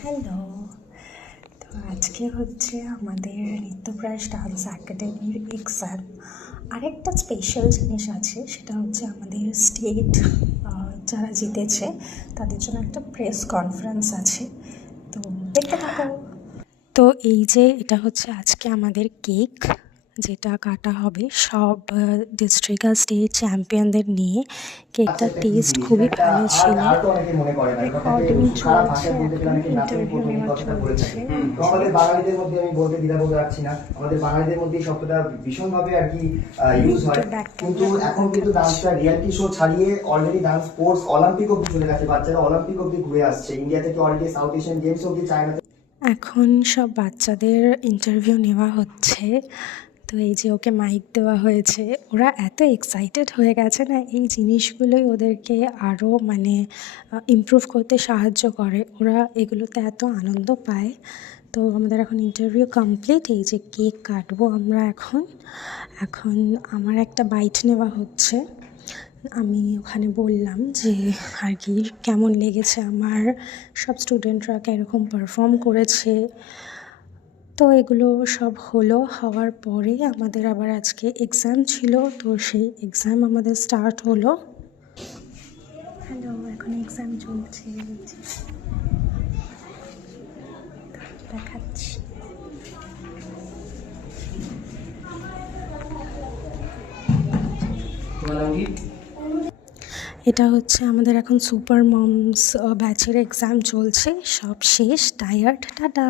Hello. তো আজকে হচ্ছে আমাদের নৃত্যপ্রাস ডান্স একাডেমির এক্সাম। আরেকটা স্পেশাল জিনিস আছে, সেটা হচ্ছে আমাদের স্টেট যারা জিতেছে তাদের জন্য একটা প্রেস কনফারেন্স আছে, তো দেখতে থাকো। তো এই যে এটা হচ্ছে আজকে আমাদের কেক, যেটা কাটা হবে সব ডিস্ট্রিক্ট আর স্টেট চ্যাম্পিয়নদের নিয়ে। কেকটার টেস্ট খুবই ভালো ছিল। রেকর্ডিং চলছে, এখন ইন্টারভিউ নেওয়া চলছে। আমাদের বাঙালিদের মধ্যে আমি বলতে দ্বিধাবোধ রাখছি না, আমাদের বাঙালিদের মধ্যে এই শব্দটা ভীষণভাবে আর কি ইউজ হয়, কিন্তু এখন কিন্তু ডান্সটা রিয়েলিটি শো ছাড়িয়ে অলরেডি ডান্স স্পোর্টস অলিম্পিক অব্দি চলে গেছে, বাচ্চারা অলিম্পিক অব্দি ঘুরে আসছে, ইন্ডিয়া থেকে অলরেডি সাউথ এশিয়ান গেমস অব্দি চায়না। এখন সব বাচ্চাদের ইন্টারভিউ নেওয়া হচ্ছে। তো এই যে ওকে মাইক দেওয়া হয়েছে, ওরা এত এক্সাইটেড হয়ে গেছে না, এই জিনিসগুলোই ওদেরকে আরও ইমপ্রুভ করতে সাহায্য করে। ওরা এগুলোতে এত আনন্দ পায়। তো আমাদের এখন ইন্টারভিউ কমপ্লিট। এই যে কেক কাটবো আমরা এখন। আমার একটা বাইট নেওয়া হচ্ছে। আমি ওখানে বললাম যে আর কি কেমন লেগেছে আমার, সব স্টুডেন্টরা কীরকম পারফর্ম করেছে। তো এগুলো সব হওয়ার পরে আমাদের আবার আজকে এক্সাম ছিল, তো সেই এক্সাম আমাদের স্টার্ট হলো। হ্যালো, এখন এক্সাম চলছে, দেখাচ্ছি। এটা হচ্ছে আমাদের এখন সুপার মমস ব্যাচের এক্সাম চলছে, সব শেষ, টায়ার্ড, টাটা।